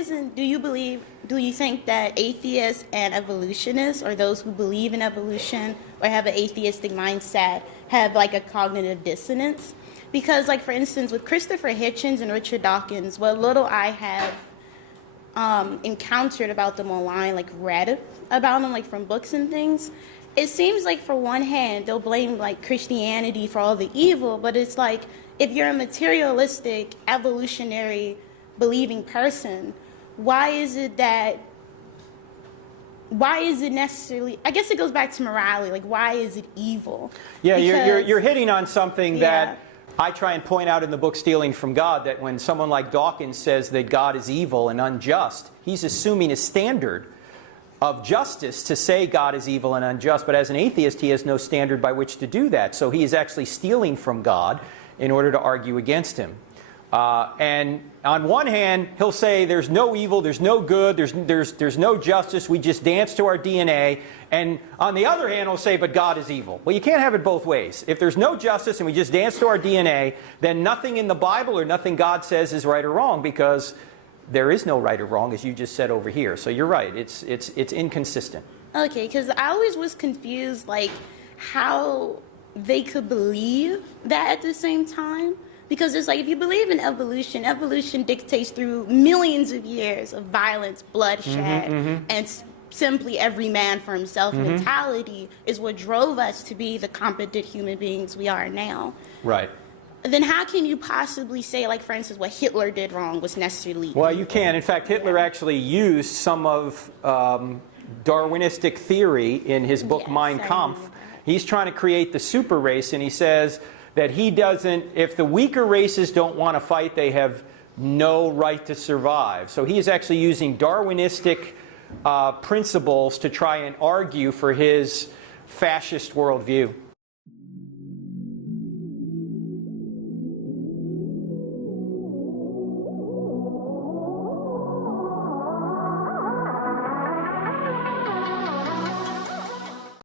reason do you think that atheists and evolutionists, or those who believe in evolution or have an atheistic mindset, have like a cognitive dissonance? Because, like, for instance, with Christopher Hitchens and Richard Dawkins, what little I have encountered about them online, like read about them, like from books and things, it seems like for one hand they'll blame like Christianity for all the evil, but it's like, if you're a materialistic, evolutionary believing person, why is it necessarily, I guess it goes back to morality, like why is it evil? Yeah, Because, you're hitting on something yeah. that I try and point out in the book Stealing from God, that when someone like Dawkins says that God is evil and unjust, he's assuming a standard of justice to say God is evil and unjust, but as an atheist he has no standard by which to do that. So he is actually stealing from God in order to argue against him. And on one hand, he'll say there's no evil, there's no good, there's no justice, we just dance to our DNA. And on the other hand, he'll say, but God is evil. Well, you can't have it both ways. If there's no justice and we just dance to our DNA, then nothing in the Bible or nothing God says is right or wrong, because there is no right or wrong, as you just said over here. So you're right, it's inconsistent. Okay, because I always was confused, like, how they could believe that at the same time. Because it's like, if you believe in evolution, evolution dictates through millions of years of violence, bloodshed, and simply every man for himself mentality is what drove us to be the competent human beings we are now. Right. Then how can you possibly say, like, for instance, what Hitler did wrong was necessarily Well, evil? you can. In fact, Hitler actually used some of Darwinistic theory in his book Yes, Mein I Kampf. remember that. He's trying to create the super race, and he says that he doesn't, if the weaker races don't want to fight, they have no right to survive. So he is actually using Darwinistic principles to try and argue for his fascist worldview.